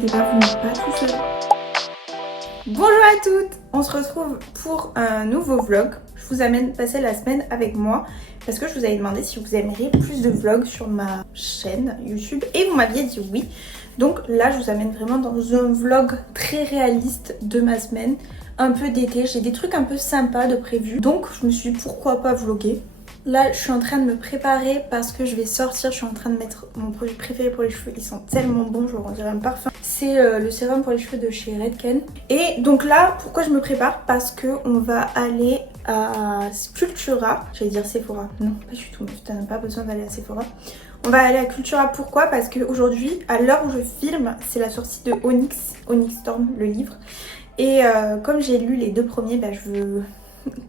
inquiétez pas, vous n'êtes pas tout seul. Bonjour à toutes, on se retrouve pour un nouveau vlog. Je vous amène passer la semaine avec moi parce que je vous avais demandé si vous aimeriez plus de vlogs sur ma chaîne YouTube et vous m'aviez dit oui. Donc là je vous amène vraiment dans un vlog très réaliste de ma semaine, un peu d'été. J'ai des trucs un peu sympas de prévu, donc je me suis dit pourquoi pas vlogger. Là je suis en train de me préparer parce que je vais sortir. Je suis en train de mettre mon produit préféré pour les cheveux, ils sont tellement bons, je on dirait un parfum. C'est le sérum pour les cheveux de chez Redken. Et donc là pourquoi je me prépare, parce que on va aller à Cultura. J'allais dire Sephora, non pas du tout, tu n'as pas besoin d'aller à Sephora. On va aller à Cultura, pourquoi? Parce qu'aujourd'hui, à l'heure où je filme, c'est la sortie de Onyx Storm, le livre. Et comme j'ai lu les deux premiers, bah, je veux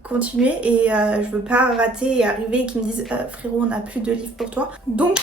continuer et je veux pas rater et arriver et qu'ils me disent frérot on n'a plus de livres pour toi. Donc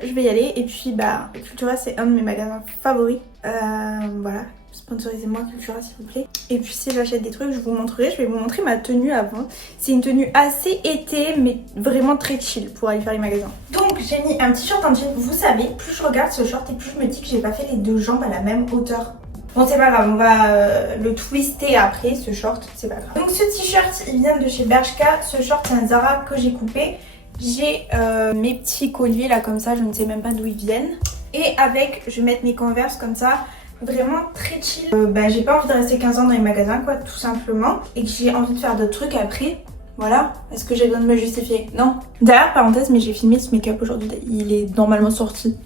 je vais y aller. Et puis bah Cultura c'est un de mes magasins favoris. Voilà, sponsorisez-moi Cultura s'il vous plaît. Et puis si j'achète des trucs je vous montrerai. Je vais vous montrer ma tenue avant. C'est une tenue assez été mais vraiment très chill pour aller faire les magasins. Donc j'ai mis un t-shirt en jean. Vous savez, plus je regarde ce short et plus je me dis que j'ai pas fait les deux jambes à la même hauteur. Bon c'est pas grave, on va le twister après ce short, c'est pas grave. Donc ce t-shirt il vient de chez Bershka. Ce short c'est un Zara que j'ai coupé. J'ai mes petits colliers là comme ça, je ne sais même pas d'où ils viennent. Et avec, je vais mettre mes Converse comme ça, vraiment très chill. J'ai pas envie de rester 15 ans dans les magasins quoi, tout simplement. Et que j'ai envie de faire d'autres trucs après. Voilà, est-ce que j'ai besoin de me justifier? Non. D'ailleurs, parenthèse, mais j'ai filmé ce make-up aujourd'hui, il est normalement sorti.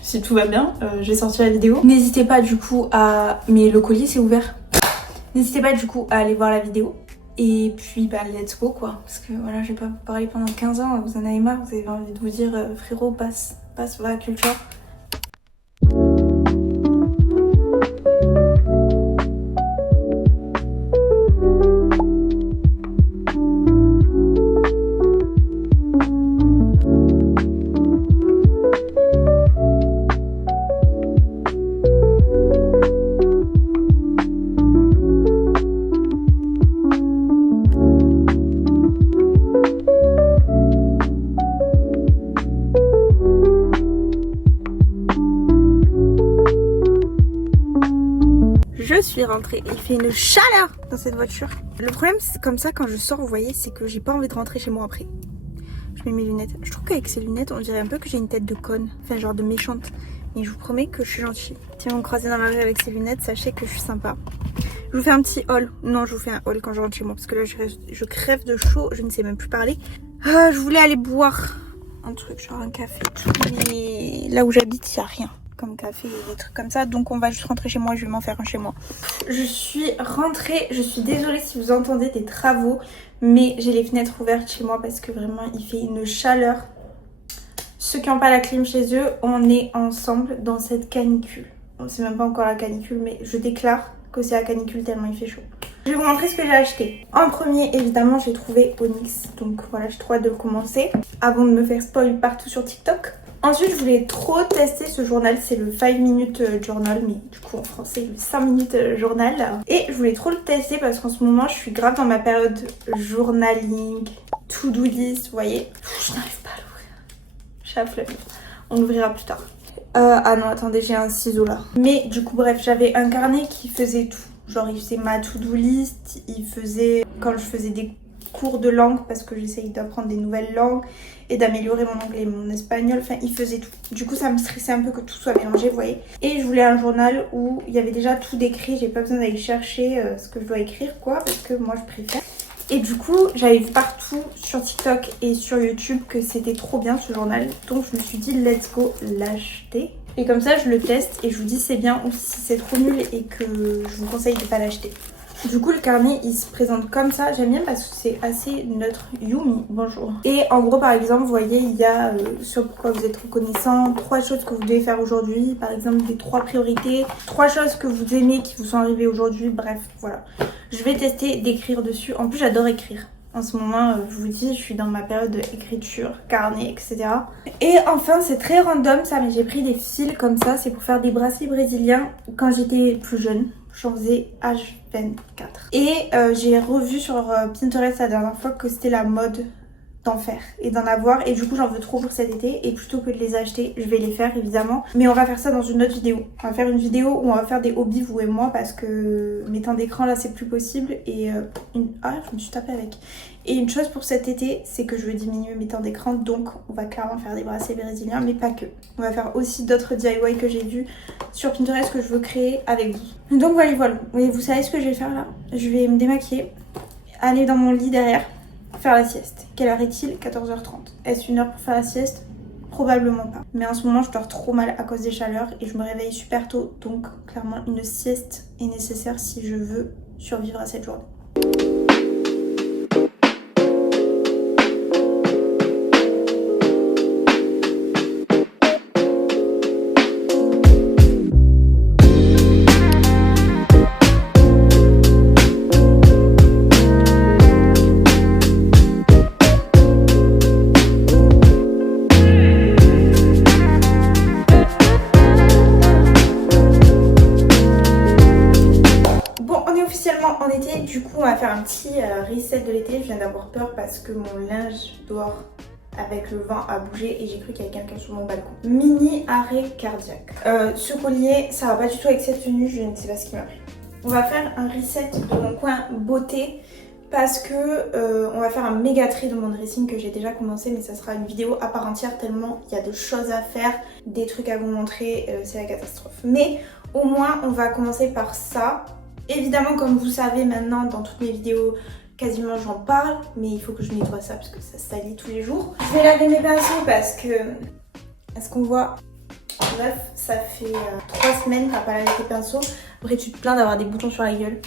Si tout va bien, j'ai sorti la vidéo. N'hésitez pas du coup à... Mais le collier c'est ouvert. N'hésitez pas du coup à aller voir la vidéo. Et puis bah let's go quoi. Parce que voilà, je vais pas vous parler pendant 15 ans, vous en avez marre, vous avez envie de vous dire frérot passe, va à Culture. Je suis rentrée, il fait une chaleur dans cette voiture. Le problème c'est comme ça quand je sors, vous voyez, c'est que j'ai pas envie de rentrer chez moi après. Je mets mes lunettes. Je trouve qu'avec ces lunettes, on dirait un peu que j'ai une tête de conne, enfin genre de méchante. Mais je vous promets que je suis gentille. Si vous me croisez dans la rue avec ces lunettes, sachez que je suis sympa. Je vous fais un petit haul. Non, je vous fais un haul quand je rentre chez moi parce que là je crève de chaud, je ne sais même plus parler. Je voulais aller boire un truc, genre un café. Mais là où j'habite, il n'y a rien comme café et des trucs comme ça, donc on va juste rentrer chez moi. Je vais m'en faire un chez moi. Je suis rentrée, je suis désolée si vous entendez des travaux, mais j'ai les fenêtres ouvertes chez moi parce que vraiment il fait une chaleur. Ceux qui n'ont pas la clim chez eux, on est ensemble dans cette canicule. On sait même pas encore la canicule, mais je déclare que c'est la canicule tellement il fait chaud. Je vais vous montrer ce que j'ai acheté. En premier, évidemment, j'ai trouvé Onyx, donc voilà, j'ai trop hâte de le commencer avant de me faire spoil partout sur TikTok. Ensuite, je voulais trop tester ce journal, c'est le 5 minutes journal, mais du coup en français le 5 minutes journal. Et je voulais trop le tester parce qu'en ce moment, je suis grave dans ma période journaling, to-do list, vous voyez. Je n'arrive pas à l'ouvrir. J'ai la flemme. On l'ouvrira plus tard. Ah non, attendez, j'ai un ciseau là. Mais du coup, bref, j'avais un carnet qui faisait tout. Genre, il faisait ma to-do list, il faisait quand je faisais des cours de langue parce que j'essaye d'apprendre des nouvelles langues et d'améliorer mon anglais et mon espagnol, enfin il faisait tout. Du coup ça me stressait un peu que tout soit mélangé, vous voyez. Et je voulais un journal où il y avait déjà tout décrit, j'ai pas besoin d'aller chercher ce que je dois écrire quoi, parce que moi je préfère. Et du coup j'avais vu partout sur TikTok et sur YouTube que c'était trop bien ce journal, donc je me suis dit let's go l'acheter. Et comme ça je le teste et je vous dis c'est bien ou si c'est trop nul et que je vous conseille de pas l'acheter. Du coup le carnet il se présente comme ça, j'aime bien parce que c'est assez neutre. Yumi, bonjour. Et en gros par exemple vous voyez il y a sur pourquoi vous êtes reconnaissant, 3 choses que vous devez faire aujourd'hui, par exemple des 3 priorités, 3 choses que vous aimez qui vous sont arrivées aujourd'hui, bref voilà. Je vais tester d'écrire dessus, en plus j'adore écrire. En ce moment, je vous dis, je suis dans ma période d'écriture, carnet, etc. Et enfin, c'est très random ça, mais j'ai pris des fils comme ça. C'est pour faire des bracelets brésiliens quand j'étais plus jeune. J'en faisais H24. Et j'ai revu sur Pinterest la dernière fois que c'était la mode d'en faire et d'en avoir, et du coup j'en veux trop pour cet été, et plutôt que de les acheter je vais les faire évidemment, mais on va faire ça dans une autre vidéo. On va faire une vidéo où on va faire des hobbies vous et moi, parce que mes temps d'écran là c'est plus possible, et je me suis tapée avec. Et une chose pour cet été, c'est que je veux diminuer mes temps d'écran, donc on va clairement faire des bracelets brésiliens, mais pas que. On va faire aussi d'autres DIY que j'ai vus sur Pinterest que je veux créer avec vous. Donc voilà. Et vous savez ce que je vais faire là? Je vais me démaquiller, aller dans mon lit derrière, faire la sieste. Quelle heure est-il? 14h30. Est-ce une heure pour faire la sieste? Probablement pas. Mais en ce moment, je dors trop mal à cause des chaleurs et je me réveille super tôt. Donc, clairement, une sieste est nécessaire si je veux survivre à cette journée. En été, du coup on va faire un petit reset de l'été. Je viens d'avoir peur parce que mon linge dehors avec le vent a bougé et j'ai cru qu'il y avait quelqu'un sur mon balcon. Mini arrêt cardiaque. Ce collier, ça va pas du tout avec cette tenue, je ne sais pas ce qui m'a pris. On va faire un reset de mon coin beauté parce que on va faire un méga tri de mon dressing que j'ai déjà commencé, mais ça sera une vidéo à part entière tellement il y a de choses à faire, des trucs à vous montrer, c'est la catastrophe. Mais au moins on va commencer par ça. Évidemment, comme vous savez maintenant, dans toutes mes vidéos, quasiment j'en parle, mais il faut que je nettoie ça parce que ça se salit tous les jours. Je vais laver mes pinceaux parce que, est-ce qu'on voit? Bref, ça fait 3 semaines que t'as pas lavé tes pinceaux. Après, tu te plains d'avoir des boutons sur la gueule.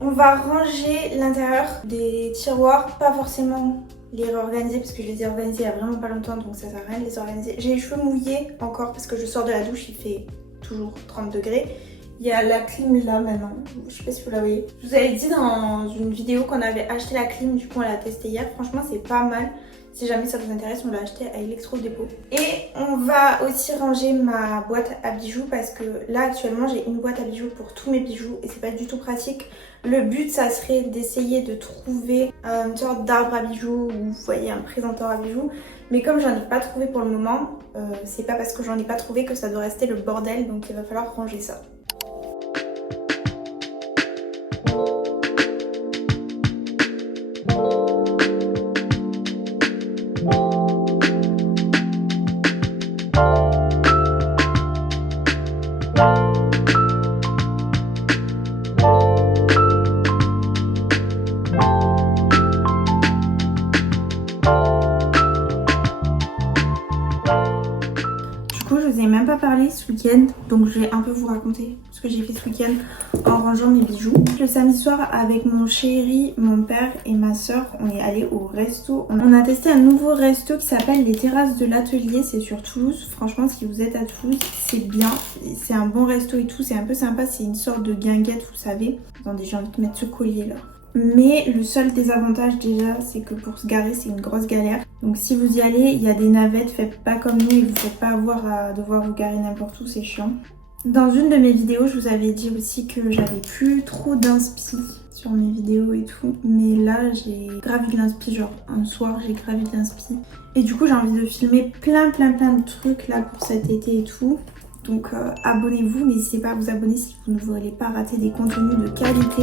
On va ranger l'intérieur des tiroirs, pas forcément les réorganiser parce que je les ai organisés il y a vraiment pas longtemps, donc ça sert à rien de les organiser. J'ai les cheveux mouillés encore parce que je sors de la douche, il fait toujours 30 degrés. Il y a la clim là maintenant, je sais pas si vous la voyez. Je vous avais dit dans une vidéo qu'on avait acheté la clim, du coup on l'a testé hier. Franchement c'est pas mal, si jamais ça vous intéresse on l'a acheté à Electro Dépôt. Et on va aussi ranger ma boîte à bijoux parce que là actuellement j'ai une boîte à bijoux pour tous mes bijoux et c'est pas du tout pratique. Le but ça serait d'essayer de trouver une sorte d'arbre à bijoux ou vous voyez un présentoir à bijoux. Mais comme j'en ai pas trouvé pour le moment, c'est pas parce que j'en ai pas trouvé que ça doit rester le bordel, donc il va falloir ranger ça. Pas parlé ce week-end, donc je vais un peu vous raconter ce que j'ai fait ce week-end en rangeant mes bijoux. Le samedi soir avec mon chéri, mon père et ma soeur, on est allé au resto. On a testé un nouveau resto qui s'appelle les Terrasses de l'Atelier, c'est sur Toulouse. Franchement si vous êtes à Toulouse c'est bien, c'est un bon resto et tout, c'est un peu sympa, c'est une sorte de guinguette vous savez. Attendez, j'ai envie de mettre ce collier là. Mais le seul désavantage déjà c'est que pour se garer c'est une grosse galère. Donc si vous y allez, il y a des navettes, faites pas comme nous et vous faites pas avoir à devoir vous garer n'importe où, c'est chiant. Dans une de mes vidéos je vous avais dit aussi que j'avais plus trop d'inspi sur mes vidéos et tout. Mais là j'ai grave de l'inspi, genre un soir j'ai grave de l'inspi. Et du coup j'ai envie de filmer plein de trucs là pour cet été et tout. Donc abonnez-vous, n'hésitez pas à vous abonner si vous ne voulez pas rater des contenus de qualité.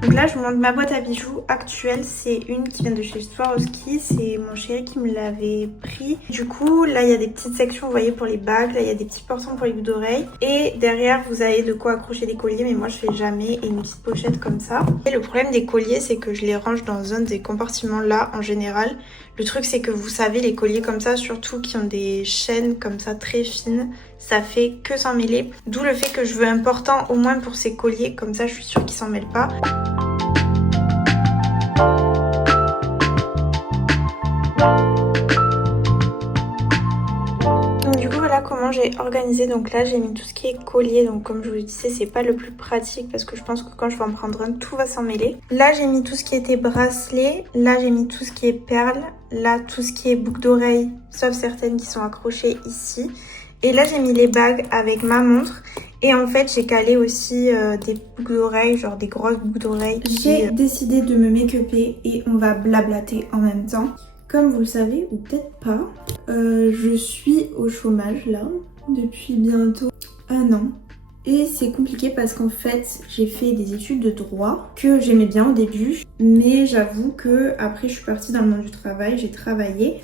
Donc là je vous montre ma boîte à bijoux actuelle, c'est une qui vient de chez Swarovski, c'est mon chéri qui me l'avait pris. Du coup là il y a des petites sections vous voyez pour les bagues, là il y a des petits portants pour les boucles d'oreilles et derrière vous avez de quoi accrocher des colliers mais moi je fais jamais et une petite pochette comme ça. Et le problème des colliers c'est que je les range dans un des compartiments là en général. Le truc c'est que vous savez les colliers comme ça surtout qui ont des chaînes comme ça très fines, ça fait que s'en mêler. D'où le fait que je veux un portant au moins pour ces colliers, comme ça je suis sûre qu'ils s'en mêlent pas. Donc du coup voilà comment j'ai organisé. Donc là j'ai mis tout ce qui est collier, donc comme je vous le disais c'est pas le plus pratique parce que je pense que quand je vais en prendre un tout va s'en mêler. Là j'ai mis tout ce qui était bracelet, là j'ai mis tout ce qui est perles, là tout ce qui est boucles d'oreilles sauf certaines qui sont accrochées ici. Et là j'ai mis les bagues avec ma montre Et en fait, j'ai calé aussi des boucles d'oreilles, genre des grosses boucles d'oreilles. J'ai décidé de me make-upper et on va blablater en même temps. Comme vous le savez, ou peut-être pas, je suis au chômage là, depuis bientôt 1 an. Et c'est compliqué parce qu'en fait, j'ai fait des études de droit que j'aimais bien au début. Mais j'avoue que après je suis partie dans le monde du travail, j'ai travaillé.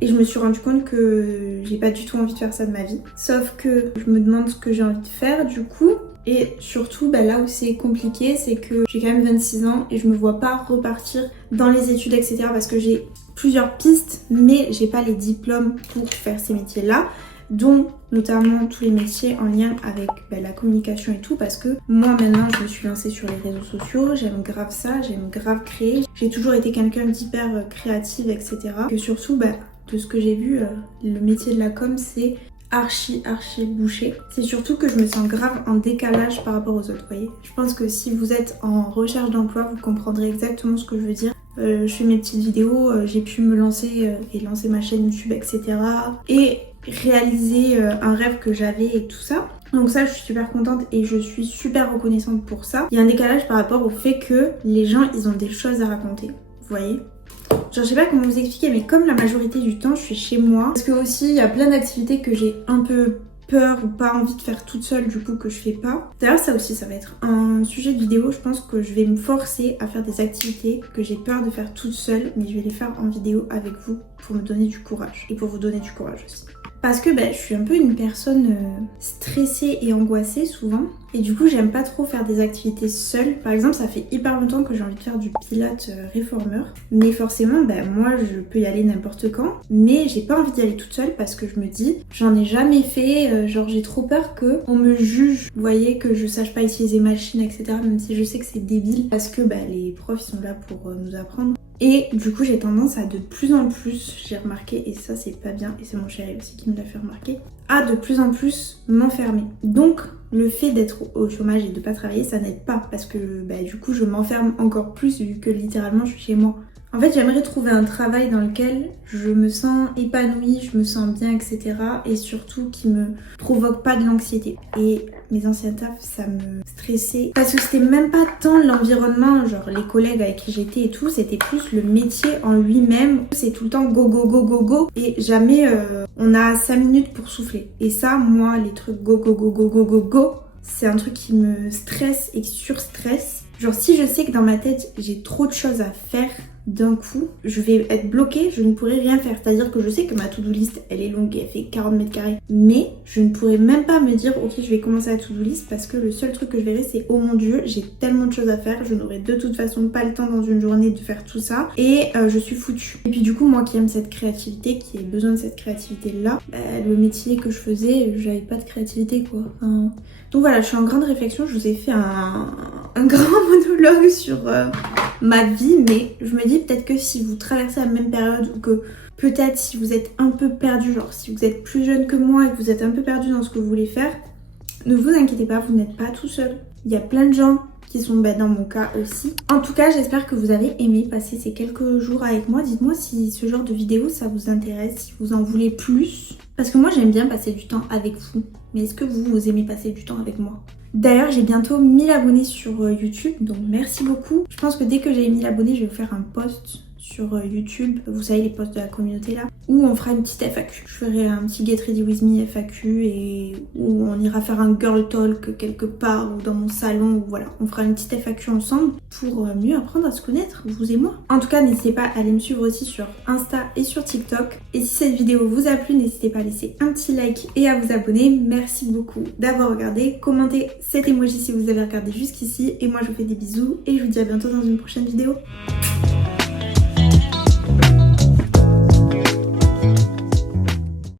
Et je me suis rendu compte que j'ai pas du tout envie de faire ça de ma vie. Sauf que je me demande ce que j'ai envie de faire du coup. Et surtout, là où c'est compliqué, c'est que j'ai quand même 26 ans et je me vois pas repartir dans les études, etc. Parce que j'ai plusieurs pistes, mais j'ai pas les diplômes pour faire ces métiers-là. Dont notamment tous les métiers en lien avec la communication et tout, parce que moi maintenant je me suis lancée sur les réseaux sociaux, j'aime grave ça, j'aime grave créer, j'ai toujours été quelqu'un d'hyper créative, etc. Et surtout de ce que j'ai vu, le métier de la com c'est archi bouché. C'est surtout que je me sens grave en décalage par rapport aux autres, vous voyez. Je pense que si vous êtes en recherche d'emploi, vous comprendrez exactement ce que je veux dire. Je fais mes petites vidéos, j'ai pu me lancer et lancer ma chaîne YouTube, etc. Et réaliser un rêve que j'avais et tout ça. Donc ça, je suis super contente et je suis super reconnaissante pour ça. Il y a un décalage par rapport au fait que les gens, ils ont des choses à raconter. Vous voyez ? Genre, je sais pas comment vous expliquer, mais comme la majorité du temps, je suis chez moi. Parce que aussi, il y a plein d'activités que j'ai un peu peur ou pas envie de faire toute seule, du coup, que je fais pas. D'ailleurs, ça aussi, ça va être un sujet de vidéo. Je pense que je vais me forcer à faire des activités que j'ai peur de faire toute seule, mais je vais les faire en vidéo avec vous pour me donner du courage. Et pour vous donner du courage aussi. Parce que je suis un peu une personne stressée et angoissée souvent. Et du coup, j'aime pas trop faire des activités seule. Par exemple, ça fait hyper longtemps que j'ai envie de faire du pilates réformeur. Mais forcément, moi, je peux y aller n'importe quand. Mais j'ai pas envie d'y aller toute seule parce que je me dis, j'en ai jamais fait. Genre, j'ai trop peur qu'on me juge. Vous voyez, que je sache pas utiliser machine, etc. Même si je sais que c'est débile. Parce que les profs, ils sont là pour nous apprendre. Et du coup, j'ai tendance à de plus en plus, j'ai remarqué, et ça c'est pas bien, et c'est mon chéri aussi qui me l'a fait remarquer, à de plus en plus m'enfermer. Donc, le fait d'être au chômage et de pas travailler, ça n'aide pas, parce que du coup, je m'enferme encore plus vu que littéralement, je suis chez moi. En fait, j'aimerais trouver un travail dans lequel je me sens épanouie, je me sens bien, etc. Et surtout qui me provoque pas de l'anxiété. Et mes anciens tafs, ça me stressait. Parce que c'était même pas tant l'environnement, genre les collègues avec qui j'étais et tout, c'était plus le métier en lui-même. C'est tout le temps go go go go go. Et jamais on a 5 minutes pour souffler. Et ça, moi, les trucs go go go go go go go, c'est un truc qui me stresse et surstresse. Genre si je sais que dans ma tête, j'ai trop de choses à faire, d'un coup, je vais être bloquée, je ne pourrai rien faire. C'est-à-dire que je sais que ma to-do list, elle est longue, elle fait 40 mètres carrés. Mais je ne pourrai même pas me dire, ok, je vais commencer la to-do list parce que le seul truc que je verrai, c'est oh mon dieu, j'ai tellement de choses à faire, je n'aurai de toute façon pas le temps dans une journée de faire tout ça. Et je suis foutue. Et puis du coup, moi qui aime cette créativité, qui ai besoin de cette créativité-là, le métier que je faisais, j'avais pas de créativité quoi. Donc voilà, je suis en grande réflexion, je vous ai fait un grand monologue sur ma vie, mais je me dis peut-être que si vous traversez la même période ou que peut-être si vous êtes un peu perdu, genre si vous êtes plus jeune que moi et que vous êtes un peu perdu dans ce que vous voulez faire, ne vous inquiétez pas, vous n'êtes pas tout seul. Il y a plein de gens qui sont dans mon cas aussi. En tout cas, j'espère que vous avez aimé passer ces quelques jours avec moi. Dites-moi si ce genre de vidéo ça vous intéresse, si vous en voulez plus. Parce que moi j'aime bien passer du temps avec vous. Mais est-ce que vous aimez passer du temps avec moi ? D'ailleurs, j'ai bientôt 1000 abonnés sur YouTube, donc merci beaucoup. Je pense que dès que j'ai 1000 abonnés, je vais vous faire un post sur YouTube, vous savez les posts de la communauté là, où on fera une petite FAQ. Je ferai un petit Get Ready With Me FAQ et où on ira faire un girl talk quelque part ou dans mon salon, ou voilà, on fera une petite FAQ ensemble pour mieux apprendre à se connaître, vous et moi. En tout cas, n'hésitez pas à aller me suivre aussi sur Insta et sur TikTok. Et si cette vidéo vous a plu, n'hésitez pas à laisser un petit like et à vous abonner. Merci beaucoup d'avoir regardé. Commentez cet emoji si vous avez regardé jusqu'ici. Et moi, je vous fais des bisous et je vous dis à bientôt dans une prochaine vidéo.